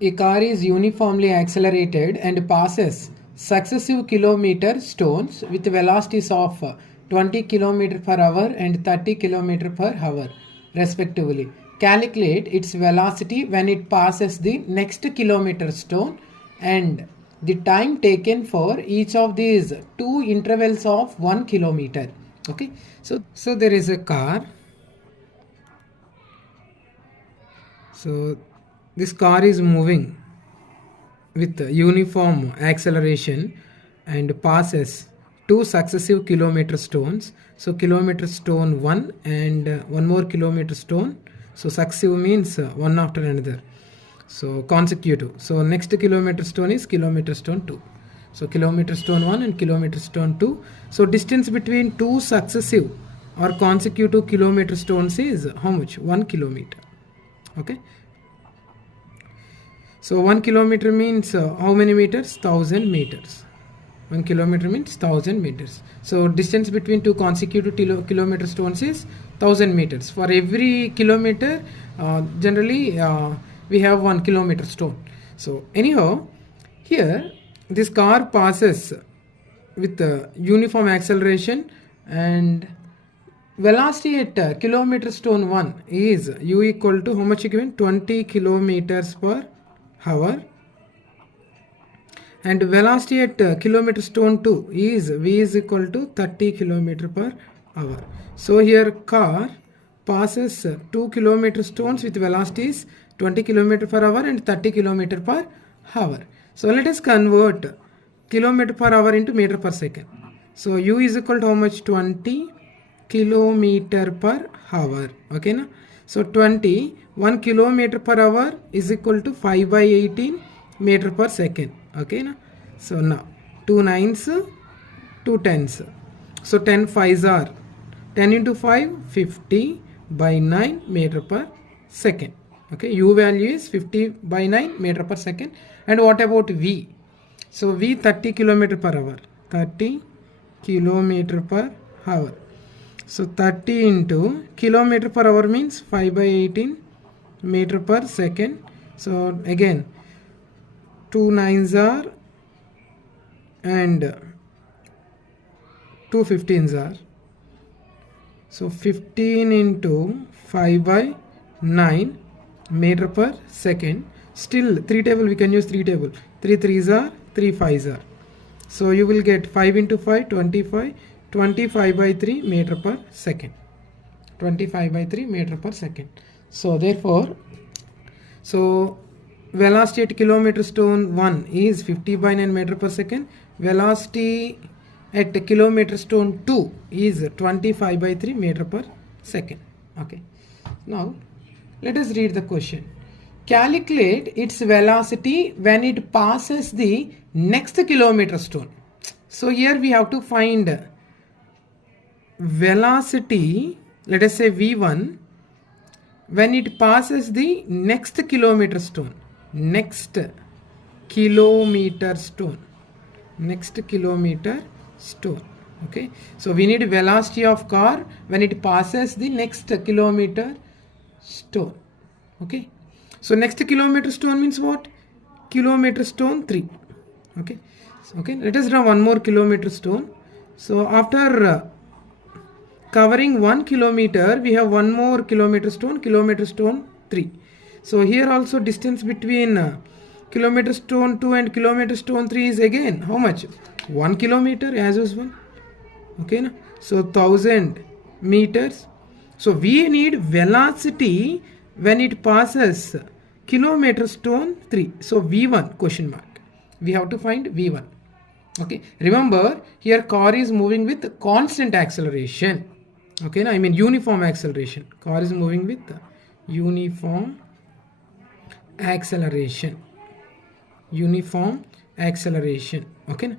A car is uniformly accelerated and passes successive kilometer stones with velocities of 20 km per hour and 30 km per hour respectively. Calculate its velocity when it passes the next kilometer stone and the time taken for each of these two intervals of 1 kilometer. Okay, so there is a car. So this car is moving with uniform acceleration and passes two successive kilometer stones. So kilometer stone 1 and one more kilometer stone. So successive means one after another. So consecutive. So next kilometer stone is kilometer stone 2. So kilometer stone 1 and kilometer stone 2. So distance between two successive or consecutive kilometer stones is how much? 1 kilometer. Okay. So 1 kilometer means how many meters? 1000 meters. 1 kilometer means 1000 meters. So distance between two consecutive kilometer stones is 1000 meters. For every kilometer, generally we have 1 kilometer stone. So anyhow, here this car passes with uniform acceleration and velocity at kilometer stone 1 is u equal to how much given? 20 kilometers per hour, and velocity at kilometer stone 2 is v is equal to 30 kilometer per hour. So here car passes 2 kilometer stones with velocities 20 kilometer per hour and 30 kilometer per hour. So let us convert kilometer per hour into meter per second. So u is equal to how much? 20 kilometer per hour. Okay na? So 1 kilometer per hour is equal to 5 by 18 meter per second. Okay na? So now 2 nines, 2 tens. So 10 5s are 10 into 5 50 by 9 meter per second. Okay, u value is 50 by 9 meter per second. And what about v? So v 30 kilometer per hour. 30 kilometer per hour. So 30 into kilometer per hour means 5 by 18 meter per second. So again 2 nines are and 2 15s are. So 15 into 5 by 9 meter per second. Still 3 table we can use 3 table. 3 3s are, 3 5s are. So you will get 5 into 5 25. 25 by 3 meter per second. 25 by 3 meter per second. So therefore, so velocity at kilometer stone 1 is 50 by 9 meter per second. Velocity at kilometer stone 2 is 25 by 3 meter per second. Okay. Now let us read the question. Calculate its velocity when it passes the next kilometer stone. So here we have to find velocity, let us say v1, when it passes the next kilometer stone. Next kilometer stone. Okay, so we need velocity of car when it passes the next kilometer stone. Okay, so next kilometer stone means what? Kilometer stone 3. Okay, let us draw one more kilometer stone. So after covering 1 kilometer, we have one more kilometer stone 3. So here also distance between kilometer stone 2 and kilometer stone 3 is again how much? 1 kilometer as usual. Okay na? So 1000 meters. So we need velocity when it passes kilometer stone 3. So v1 question mark. We have to find v1. Okay, remember here car is moving with constant acceleration. Okay, I mean uniform acceleration. Car is moving with uniform acceleration. Okay,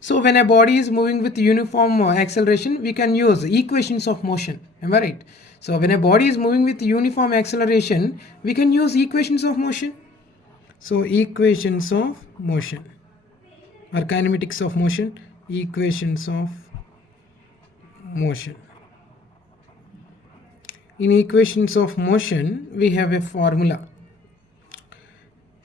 so when a body is moving with uniform acceleration, we can use equations of motion. Am I right? So when a body is moving with uniform acceleration, we can use equations of motion. So equations of motion or kinematics of motion, equations of motion. In equations of motion, we have a formula.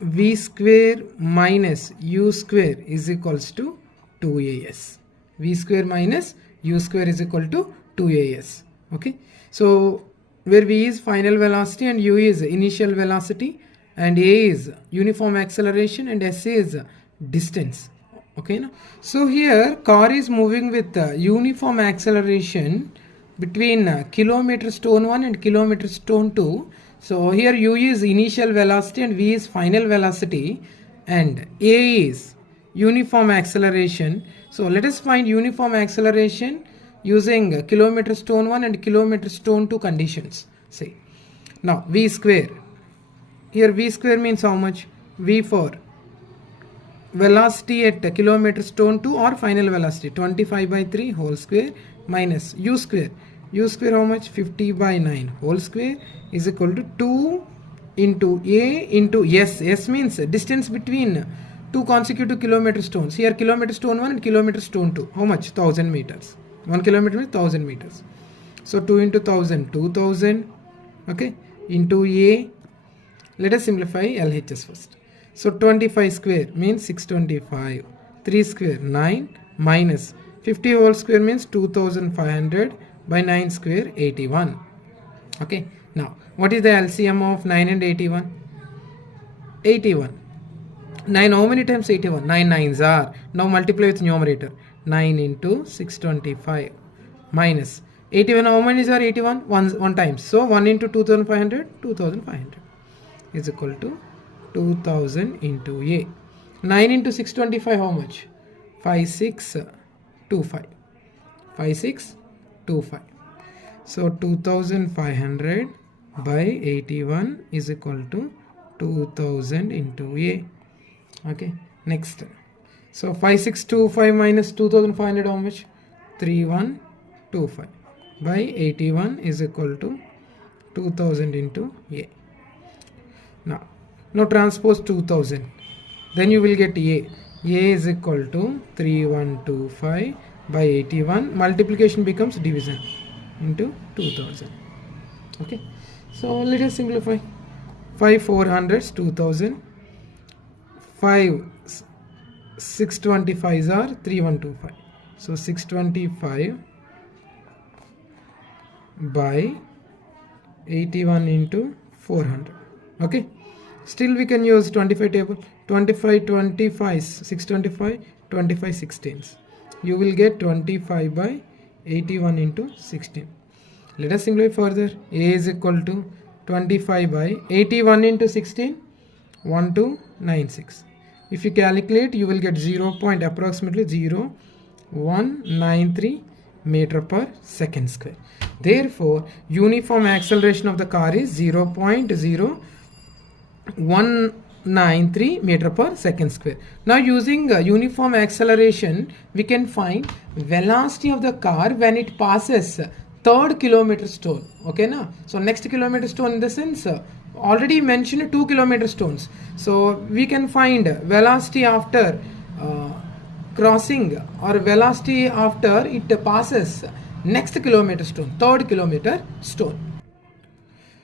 v square minus u square is equals to 2as. V square minus u square is equal to 2as. Okay, so where v is final velocity and u is initial velocity and a is uniform acceleration and s is distance. Okay, now so here car is moving with uniform acceleration between kilometer stone 1 and kilometer stone 2. So here u is initial velocity and v is final velocity and a is uniform acceleration. So let us find uniform acceleration using kilometer stone 1 and kilometer stone 2 conditions. Say now v square, here v square means how much? V for velocity at kilometer stone 2 or final velocity 25 by 3 whole square minus u square. U square how much? 50 by 9 whole square is equal to 2 into a into s. S means distance between two consecutive kilometer stones. Here kilometer stone 1 and kilometer stone 2. How much? 1000 meters. 1 kilometer means 1000 meters. So 2 into 1000, 2000. Okay, into a. Let us simplify LHS first. So 25 square means 625. 3 square 9 minus 50 whole square means 2500 by 9 square 81. Okay, now what is the LCM of 9 and 81? 81. 9 how many times 81? 9 nines are. Now multiply with numerator. 9 into 625 minus 81 how many are 81? 1 times. So 1 into 2500, 2500 is equal to 2000 into a. 9 into 625 how much? 5625. 5625. So 2500 by 81 is equal to 2000 into a. Okay, next. So 5625 minus 2500 how much? 3125 by 81 is equal to 2000 into a. Now transpose 2000, then you will get a. A is equal to 3125 by 81. Multiplication becomes division into 2000. Okay, so let us simplify. 5 400s 2000, 5 625s are 3125. So 625 by 81 into 400. Okay, still we can use 25 table. 25 25 625 25 16s. You will get 25 by 81 into 16. Let us simplify further. A is equal to 25 by 81 into 16, 1296. If you calculate, you will get approximately 0.193 meter per second square. Therefore, uniform acceleration of the car is 0.193 meter per second square. Now using uniform acceleration, we can find velocity of the car when it passes third kilometer stone. Okay, now so next kilometer stone in the sense already mentioned 2 kilometer stones. So we can find velocity after crossing or velocity after it passes next kilometer stone, third kilometer stone.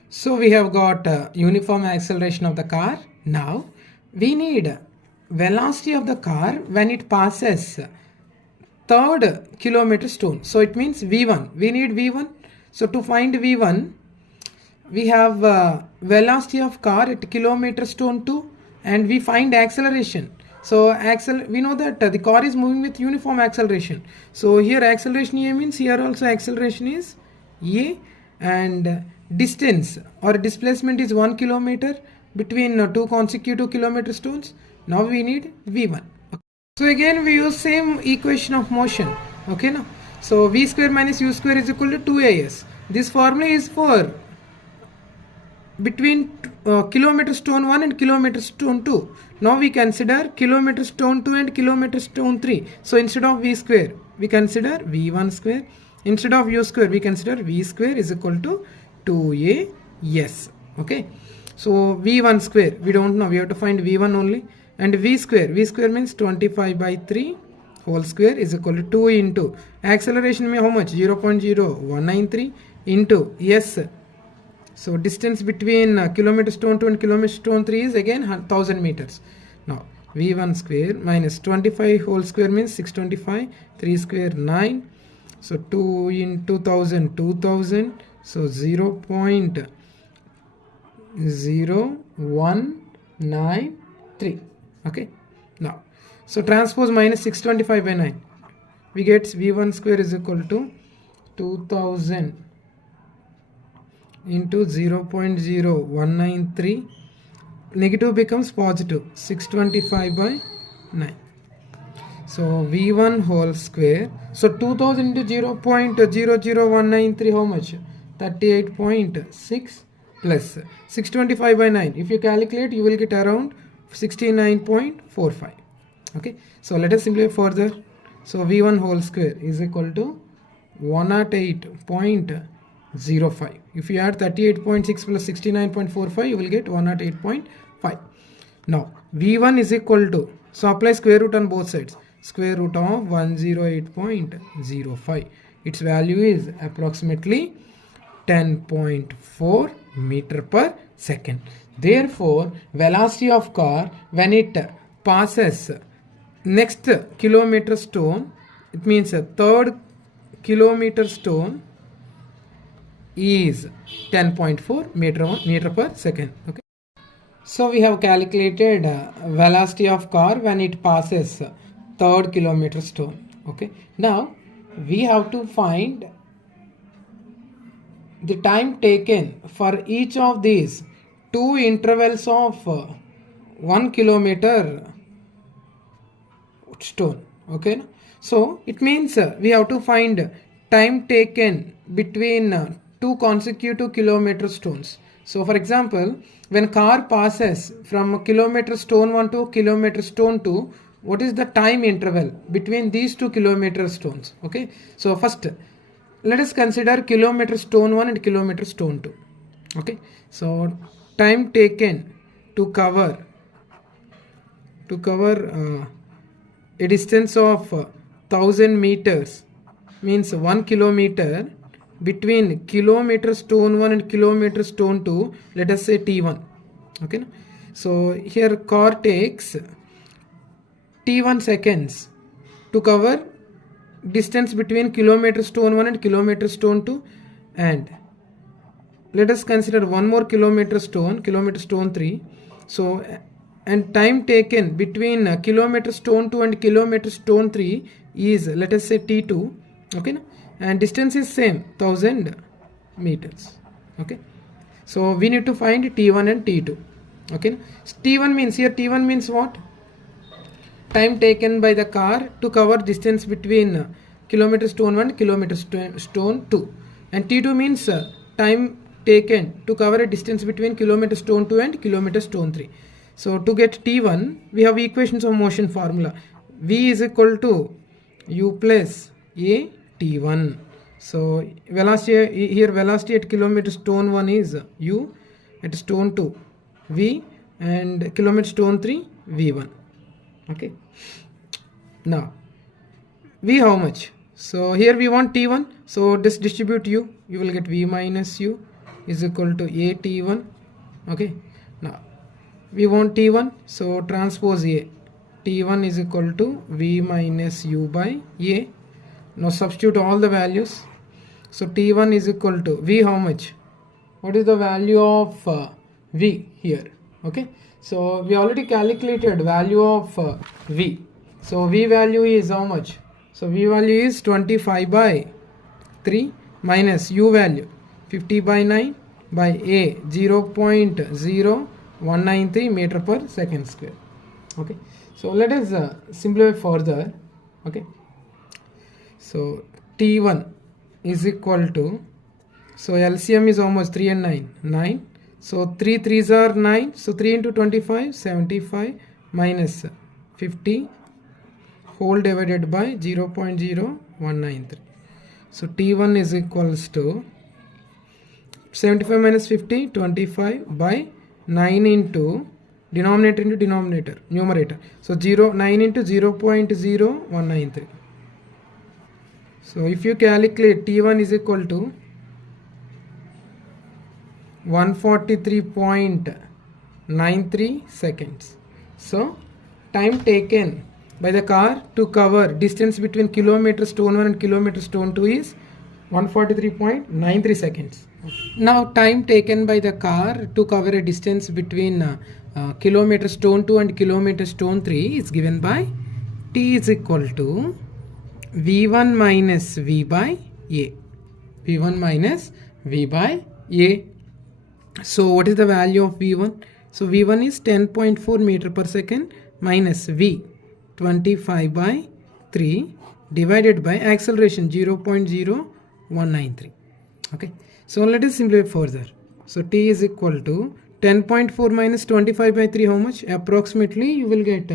So we have got uniform acceleration of the car. Now we need velocity of the car when it passes third kilometer stone. So it means V1. We need V1. So to find V1, we have velocity of car at kilometer stone 2 and we find acceleration. So we know that the car is moving with uniform acceleration. So here acceleration A means here also acceleration is A, and distance or displacement is 1 kilometer between two consecutive kilometer stones. Now we need V1. So again we use same equation of motion. Okay, now so v square minus u square is equal to 2as. This formula is for between kilometer stone 1 and kilometer stone 2. Now we consider kilometer stone 2 and kilometer stone 3. So instead of v square we consider v1 square. Instead of u square we consider v square is equal to 2as. Okay, so v1 square we don't know, we have to find v1 only. And v square means 25 by 3 whole square is equal to 2 into acceleration means how much? 0.0193 into s So distance between kilometer stone 2 and kilometer stone 3 is again 1000 meters. Now v1 square minus 25 whole square means 625, 3 square 9. So 2 into 1000, 2000. So 0.0193. Okay. Now, so transpose minus 625 by 9. We get v1 square is equal to 2000 into 0.0193. Negative becomes positive, 625 by 9. So v1 whole square. So 2000 into 0.00193, how much? 38.6 plus 625 by 9. If you calculate, you will get around 69.45. Okay. So let us simplify further. So v1 whole square is equal to 108.05. If you add 38.6 plus 69.45, you will get 108.5. Now v1 is equal to, so apply square root on both sides. Square root of 108.05. Its value is approximately 10.4 meter per second. Therefore, velocity of car when it passes next kilometer stone, it means a third kilometer stone, is 10.4 meter per second. Okay. So we have calculated velocity of car when it passes third kilometer stone. Okay. Now we have to find the time taken for each of these two intervals of 1 kilometer stone. Okay. So it means we have to find time taken between two consecutive kilometer stones. So for example, when car passes from kilometer stone 1 to kilometer stone 2, what is the time interval between these two kilometer stones? Okay. So first, let us consider kilometer stone 1 and kilometer stone 2. Okay. So time taken to cover a distance of 1000 meters means 1 kilometer between kilometer stone 1 and kilometer stone 2, let us say t1. Okay. So here car takes t1 seconds to cover distance between kilometer stone 1 and kilometer stone 2, and let us consider one more kilometer stone 3. So and time taken between kilometer stone 2 and kilometer stone 3 is, let us say, t2. Okay. And distance is same, 1000 meters. Okay. So we need to find t1 and t2. Okay. T1 means, here t1 means what? Time taken by the car to cover distance between kilometer stone 1 kilometer stone 2, and t2 means time taken to cover a distance between kilometer stone 2 and kilometer stone 3. So to get t1, we have equations of motion formula. V is equal to u plus a t1. So velocity here, velocity at kilometer stone 1 is u, at stone 2 v, and kilometer stone 3 v1. Okay. Now v how much? So here we want t1, so just distribute u, you will get v minus u is equal to a t1. Okay. Now we want t1, so transpose a, t1 is equal to v minus u by a. Now substitute all the values. So t1 is equal to v how much? What is the value of v here? Okay. So we already calculated value of v. So v value is how much? So v value is 25 by 3 minus u value 50 by 9 by a 0.0193 meter per second square. Okay. So let us simplify further. Okay. So t1 is equal to, so LCM is almost 3 and 9. So 3 3s are 9. So 3 into 25, 75 minus 50 whole divided by 0.0193. So t1 is equals to 75 minus 50, 25 by 9 into denominator numerator. So 9 into 0.0193. So if you calculate, t1 is equal to 143.93 seconds. So time taken by the car to cover distance between kilometer stone 1 and kilometer stone 2 is 143.93 seconds. Now time taken by the car to cover a distance between kilometer stone 2 and kilometer stone 3 is given by T is equal to V1 minus V by A. V1 minus V by A. So what is the value of V1? So V1 is 10.4 meter per second minus V 25 by 3 divided by acceleration 0.0193. Okay. So let us simplify further. So T is equal to 10.4 minus 25 by 3, how much? Approximately you will get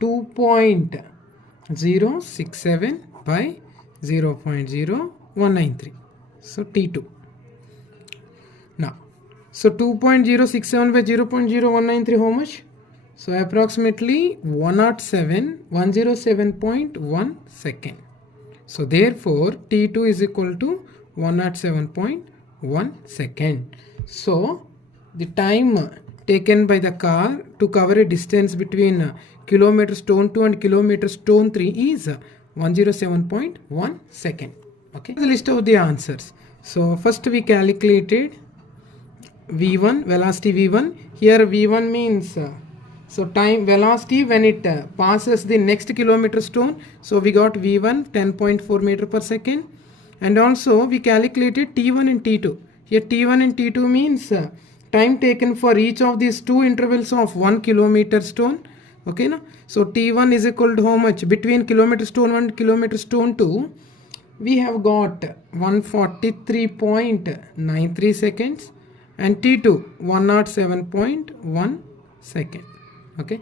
2.067 by 0.0193. So T2. Now, so 2.067 by 0.0193, how much? So approximately 107.1 second. So therefore T2 is equal to 107.1 second. So the time taken by the car to cover a distance between kilometer stone 2 and kilometer stone 3 is 107.1 second. Okay, the list of the answers. So first we calculated V1, velocity V1. Here V1 means so time velocity when it passes the next kilometer stone. So we got V1 10.4 meter per second, and also we calculated T1 and T2. Here T1 and T2 means time taken for each of these two intervals of 1 kilometer stone. Okay, no? So T1 is equal to how much? Between kilometer stone 1 and kilometer stone 2, we have got 143.93 seconds, and T2 107.1 second. Okay.